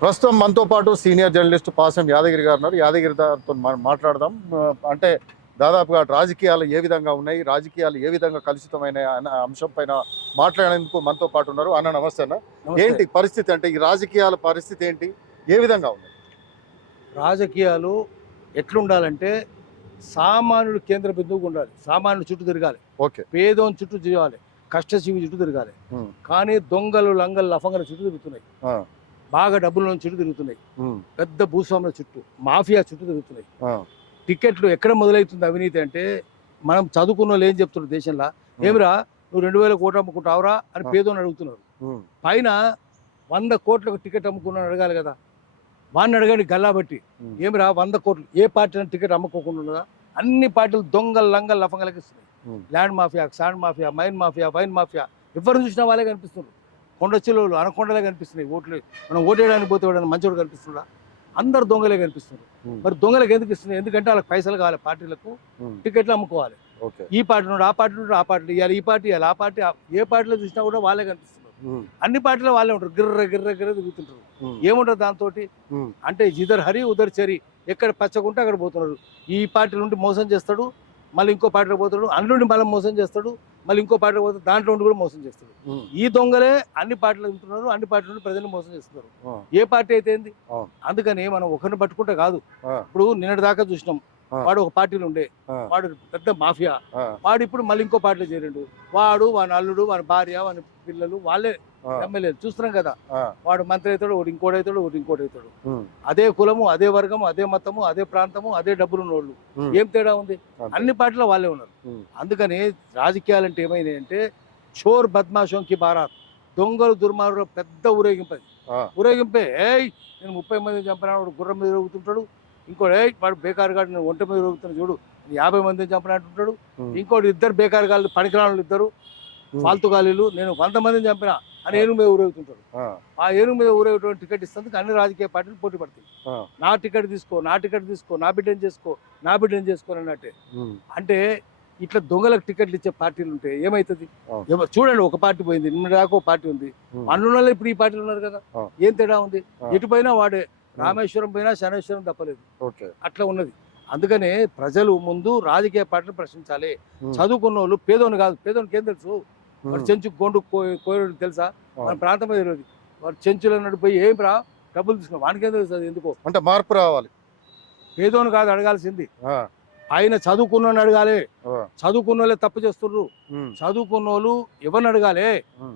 ప్రస్తుతం మనతో పాటు సీనియర్ జర్నలిస్ట్ పాసం యాదగిరి గారు ఉన్నారు. యాదగిరి గారితో మాట్లాడదాం. అంటే దాదాపుగా రాజకీయాలు ఏ విధంగా ఉన్నాయి? రాజకీయాలు ఏ విధంగా కలుషితమైన అంశం పైన మాట్లాడేందుకు మనతో పాటు ఉన్నారు. అన్న నమస్తే అన్న. ఏంటి పరిస్థితి అంటే ఈ రాజకీయాల పరిస్థితి ఏంటి? ఏ విధంగా ఉంది? రాజకీయాలు ఎట్లుండాలంటే సామాన్యుడు కేంద్ర బిందువుగా ఉండాలి. సామాన్యుడు చుట్టూ తిరగాలి. ఓకే. పేదోని చుట్టూ తిరగాలి. కష్టజీవి చుట్టూ తిరగాలి. కానీ దొంగలు లంగలు లఫంగల చుట్టూ తిరుగుతున్నాయి. బాగా డబ్బుల చుట్టూ తిరుగుతున్నాయి. పెద్ద భూస్వాముల చుట్టూ మాఫియా చుట్టూ తిరుగుతున్నాయి. టికెట్లు ఎక్కడ మొదలవుతుంది అవినీతి అంటే మనం చదువుకున్న వాళ్ళు ఏం చెప్తున్నారు దేశంలో? ఏమిరా నువ్వు రెండు వేల కోట్లు అమ్ముకుంటావురా అని. పేదోని అడుగుతున్నారు. పైన వంద కోట్లకు టికెట్ అమ్ముకున్నాను అడగాలి కదా. వాడిని అడగండి గల్లా బట్టి. ఏమిరా వంద కోట్లు ఏ పార్టీ టికెట్ అమ్ముకోకుండా ఉన్నదా? అన్ని పార్టీలు దొంగలు లంగలు లఫంగలకి ఇస్తున్నాయి. Land mafia sand mafia mine mafia wine mafia ఎవరు చూసినా వాళ్ళే కనిపిస్తున్నారు. కొండ చిలువలు అనకొండలే కనిపిస్తున్నాయి. ఓట్లు మనం ఓటేయడానికి పోతే వాడు మంచోడు కనిపిస్తున్నా అందరు దొంగలే కనిపిస్తున్నారు. మరి దొంగలకు ఎందుకు ఇస్తున్నాయి? ఎందుకంటే వాళ్ళకి పైసలు కావాలి పార్టీలకు. టికెట్లు అమ్ముకోవాలి. ఈ పార్టీ నుండి ఆ పార్టీ నుండి ఆ పార్టీ ఇవాళ ఈ పార్టీ ఇవాళ ఆ పార్టీ ఏ పార్టీలో చూసినా కూడా వాళ్ళే కనిపిస్తున్నారు. అన్ని పార్టీలో వాళ్ళే ఉంటారు. గిర్ర గిర్ర గిర్ర తిరుగుతుంటారు. ఉమ్, ఏముంటుంది దాంతో అంటే ఇదర్ హరి ఉదర్ చరి ఎక్కడ పచ్చకుంటే అక్కడ పోతున్నారు. ఈ పార్టీ నుండి మోసం చేస్తాడు మళ్ళీ ఇంకో పార్టీలో పోతాడు అందులో నుండి మళ్ళీ మోసం చేస్తాడు మళ్ళీ ఇంకో పార్టీలో పోతాడు దాంట్లో నుండి కూడా మోసం చేస్తాడు. ఈ దొంగలే అన్ని పార్టీలు ఉంటున్నారు అన్ని పార్టీల నుండి ప్రజల్ని మోసం చేస్తున్నారు. ఏ పార్టీ అయితే ఏంది. అందుకని మనం ఒకరిని పట్టుకుంటే కాదు. ఇప్పుడు నిన్నటి దాకా చూసినాం. వాడు ఒక పార్టీలో ఉండే. వాడు పెద్ద మాఫియా. వాడు ఇప్పుడు మళ్ళీ ఇంకో పార్టీలో చేరిండు. వాడు వాని అల్లుడు వాని భార్య వాని పిల్లలు వాళ్ళే ఎమ్మెల్యే చూస్తున్నాం కదా. వాడు మంత్రి అవుతాడు ఒకటి ఇంకోటి అవుతాడు ఒకటి ఇంకోటి అవుతాడు. అదే కులము అదే వర్గము అదే మతము అదే ప్రాంతము అదే డబ్బులు ఉన్నోళ్ళు ఏం తేడా ఉంది. అన్ని పార్టీలో వాళ్ళే ఉన్నారు. అందుకని రాజకీయాలు అంటే ఏమైనాయి అంటే చోర్ బద్మాషంకి బారాత్. దొంగలు దుర్మార్గులు పెద్ద ఊరేగింపు అది. ఆ, ఊరేగింపే నేను ముప్పై మంది చంపినా వాడు గుర్రం మీద తిరుగుతుంటాడు ఇంకోటి వాడు బేకారు గాడు నేను ఒంట మీద తిరుగుతున్నా చూడు యాభై మందిని చంపినట్టుంటాడు ఇంకోటి ఇద్దరు బేకారు గాళ్ళు పనికిరాళ్ళు ఇద్దరు ఫాల్తు గాలీలు నేను వంద మందిని చంపిన అని ఏనుగు మీద ఊరేగుతుంటాడు. ఆ, ఏనుగు మీద ఊరేగేటువంటి టికెట్ ఇస్తుంది అన్ని రాజకీయ పార్టీలు పోటీ పడతాయి. నా టికెట్ తీసుకో నా టికెట్ తీసుకో నా బిడ్డని చేసుకో నా బిడ్డని చేసుకో అన్నట్టే. అంటే ఇట్లా దొంగలకు టికెట్లు ఇచ్చే పార్టీలు ఉంటే. ఎవ- చూడండి ఒక పార్టీ పోయింది నిన్న దాకా ఒక పార్టీ ఉంది. అందులో ఇప్పుడు ఈ పార్టీలు ఉన్నారు కదా. ఏం తేడా ఉంది? ఆ. ఎటు పోయినా వాడే. రామేశ్వరం పోయినా శనేశ్వరం తప్పలేదు. ఓకే. అట్లా ఉన్నది. అందుకనే ప్రజలు ముందు రాజకీయ పార్టీలు ప్రశ్నించాలి. చదువుకున్న వాళ్ళు పేదోని కాదు పేదోనికి ఏం తెలుసు? వాడు చెంచు గోండు కోయడు తెలుసా? మన. ప్రాంతం తెలియదు వాడు చెంచులో నడిపోయి ఏం రా? డబ్బులు తీసుకున్నా వానికి ఏం తెలుసు అది ఎందుకో? అంటే మార్పు రావాలి. పేదోని కాదు అడగాల్సింది. ఆయన చదువుకున్న అడగాలి. చదువుకున్న వాళ్ళే తప్పు చేస్తున్నారు చదువుకున్న వాళ్ళు ఎవరిని అడగాలి?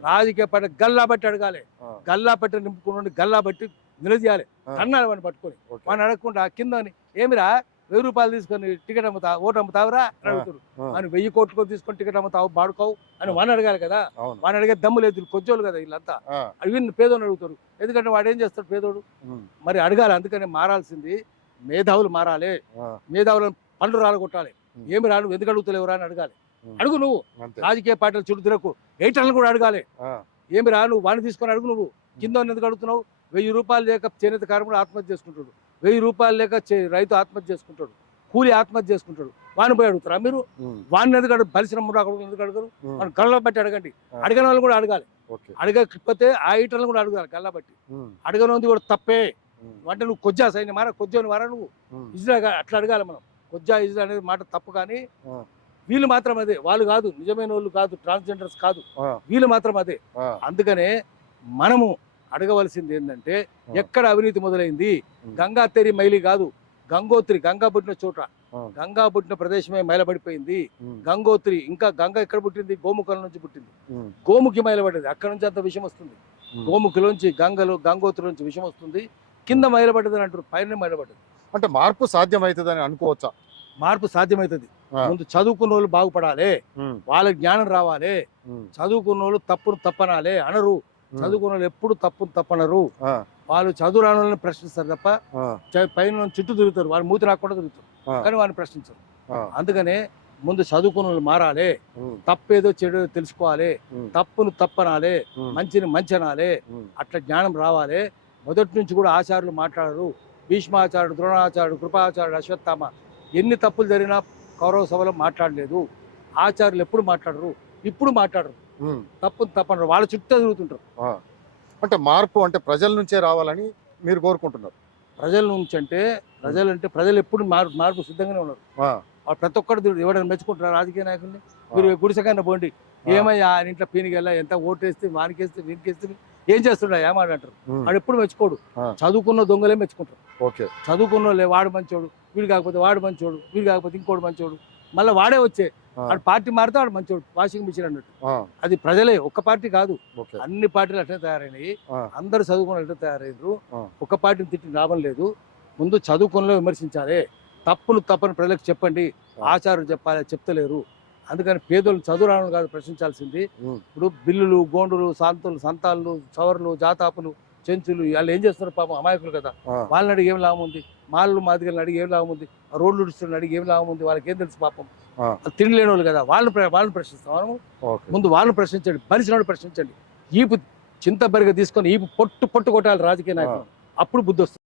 రాజకీయ పార్టీ గల్లా బట్టి అడగాలి. గల్లా బట్టి నింపుకున్న గల్లా బట్టి నిలదీయాలి. ఆ. అన్నాడు వాడిని పట్టుకొని. వాడిని అడగకుండా కింద ఏమిరా వెయ్యి రూపాయలు తీసుకొని టికెట్ అమ్ముతా ఓటు అమ్ముతావురా? అని అడుగుతారు అని వెయ్యి కోట్లు తీసుకొని టికెట్ అమ్ముతావు బాడుకోవు అని వాడిని అడగాలి కదా. వాడిని అడిగే దమ్ము లేదు కొజ్జోలు కదా వీళ్ళంతా. అవి పేదోని అడుగుతారు ఎందుకంటే వాడు ఏం చేస్తాడు పేదోడు? మరి అడగాలి అందుకని మారాల్సింది మేధావులు మారాలి. మేధావులను పండ్లు రాలగొట్టాలి. ఏమి రాను ఎందుకు అడుగుతలేవురా? అని అడగాలి. అడుగు నువ్వు. రాజకీయ పార్టీలు చుట్టూ తిరకు ఎయిటర్లను కూడా అడగాలి. ఏమి రా నువ్వు వాడిని తీసుకొని అడుగు నువ్వు. కింద ఎందుకు అడుగుతున్నావు? వెయ్యి రూపాయలు లేక చేనేత కార్మికుడు ఆత్మహత్య చేసుకుంటాడు. వెయ్యి రూపాయలు లేక రైతు ఆత్మహత్య చేసుకుంటాడు. కూలి ఆత్మహత్య చేసుకుంటాడు. వాడిని పోయి అడుగుతారా మీరు? వాడిని ఎందుకు అడుగు పరిశ్రమ ఎందుకు అడగరు? మన కళ్ళ బట్టి అడగండి. అడిగిన వాళ్ళు కూడా అడగాలి. అడగకపోతే ఆ ఈటర్లను కూడా అడగాలి కళ్ళ బట్టి. అడగనుంది కూడా తప్పే. అంటే నువ్వు కొజ్జా సైన్యం మారా? కొజ్జాని మారా నువ్వు? ఇజ్రా అట్లా అడగాలి మనం. కొజ్జా ఇజ్రా అనేది మాట తప్పు కానీ. వీళ్ళు మాత్రం అదే. వాళ్ళు కాదు. నిజమైన వాళ్ళు కాదు. ట్రాన్స్జెండర్స్ కాదు. వీళ్ళు మాత్రం అదే. అందుకనే మనము అడగవలసింది ఏంటంటే. ఎక్కడ అవినీతి మొదలైంది. గంగా తెరి మైలి కాదు గంగోత్రి గంగా పుట్టిన చోట. గంగా పుట్టిన ప్రదేశమే మైలబడిపోయింది గంగోత్రి ఇంకా గంగ ఎక్కడ పుట్టింది? గోముఖం నుంచి పుట్టింది. గోముఖి మైలబడ్డది అక్కడ నుంచి అంత విషయం వస్తుంది. గోముఖిలోంచి గంగలో గంగోత్రిలోంచి విషయం వస్తుంది. కింద మైలబడ్డది అని అంటారు పైన మైలబడ్డది అంటే మార్పు సాధ్యమవుతుందని అనుకోవచ్చా? మార్పు సాధ్యమవుతుంది. ముందు చదువుకున్న వాళ్ళు బాగుపడాలి వాళ్ళకి జ్ఞానం రావాలి. చదువుకున్న వాళ్ళు తప్పును తప్పనాలి అనరు. చదువుకున్న వాళ్ళు ఎప్పుడు తప్పును తప్పనరు. వాళ్ళు చదువు రాని వాళ్ళని ప్రశ్నిస్తారు తప్ప పైన చుట్టూ తిరుగుతారు. వాళ్ళు మూతి రాకుండా తిరుగుతారు. కానీ వాళ్ళని ప్రశ్నించరు. అందుకనే ముందు చదువుకున్న వాళ్ళు మారాలి తప్పేదో చెడు తెలుసుకోవాలి. తప్పును తప్పనాలి. మంచిని మంచి అనాలి అట్లా జ్ఞానం రావాలి. మొదటి నుంచి కూడా ఆచార్యులు మాట్లాడరు. భీష్మాచార్యుడు ద్రోణాచార్యుడు కృపాచార్యుడు అశ్వత్థామ ఎన్ని తప్పులు జరిగినా కౌరవ సభలో మాట్లాడలేదు. ఆచార్యులు ఎప్పుడు మాట్లాడరు. ఇప్పుడు మాట్లాడరు. ఉమ్, తప్పును తప్పనరు. వాళ్ళ చుట్టూ తిరుగుతుంటారు. అంటే మార్పు అంటే ప్రజల నుంచే రావాలని మీరు కోరుకుంటున్నారు. ప్రజల నుంచి అంటే ప్రజలు అంటే ప్రజలు ఎప్పుడు మార్పు మార్పు సిద్ధంగానే ఉన్నారు. వాళ్ళు ప్రతి ఒక్కరు ఎవరైనా మెచ్చుకుంటారు రాజకీయ నాయకుల్ని? మీరు గుడిసెకన్నా పోండి. ఏమయ్యా ఆయన ఇంట్లో పీనికెళ్ళ ఎంత ఓటేస్తే వానికేస్తే వీనికేస్తే ఏం చేస్తున్నా ఏమాట అంటారు వాడు ఎప్పుడు మెచ్చుకోడు. చదువుకున్న దొంగలే మెచ్చుకుంటారు. ఓకే. చదువుకున్న వాడు మంచోడు వీడు కాకపోతే వాడు మంచోడు వీడు కాకపోతే ఇంకోడు మంచోడు. మళ్ళీ వాడే వచ్చే వాడు పార్టీ మారితే వాడు మంచోడు వాషింగ్ మిషన్ అన్నట్టు. అది ప్రజలే ఒక్క పార్టీ కాదు. అన్ని పార్టీలు అట్లే తయారైనాయి. అందరు చదువుకున్న అట్లే తయారైనరు ఆ. ఒక పార్టీని తిట్టి లాభం లేదు. ముందు చదువుకున్నలో విమర్శించాలి. తప్పులు తప్పని ప్రజలకు చెప్పండి. ఆచారం చెప్పాలి చెప్తలేరు. అందుకని పేదలు చదువు రావడం కాదు ప్రశ్నించాల్సింది. ఇప్పుడు బిల్లులు గోండులు సాంతులు సంతాలు చవర్లు జాతాపులు చెంచులు వాళ్ళు ఏం చేస్తున్నారు పాపం అమాయకులు కదా. వాళ్ళని అడిగి ఏం లాభం ఉంది? మాళ్ళు మాదిగలను అడిగి ఏం లాభం ఉంది? ఆ రోడ్లు ఉడుస్తున్న అడిగి ఏం లాభం ఉంది? వాళ్ళకి ఏం తెలుసు పాపం. తిండి లేని వాళ్ళు కదా వాళ్ళని వాళ్ళని ప్రశ్నిస్తాం. ముందు వాళ్ళని ప్రశ్నించండి బలిసిన ప్రశ్నించండి. ఈపు చింత బరిగా తీసుకొని ఈపు పొట్టు పొట్టు కొట్టాలి రాజకీయ నాయకులు. అప్పుడు బుద్ధి వస్తుంది.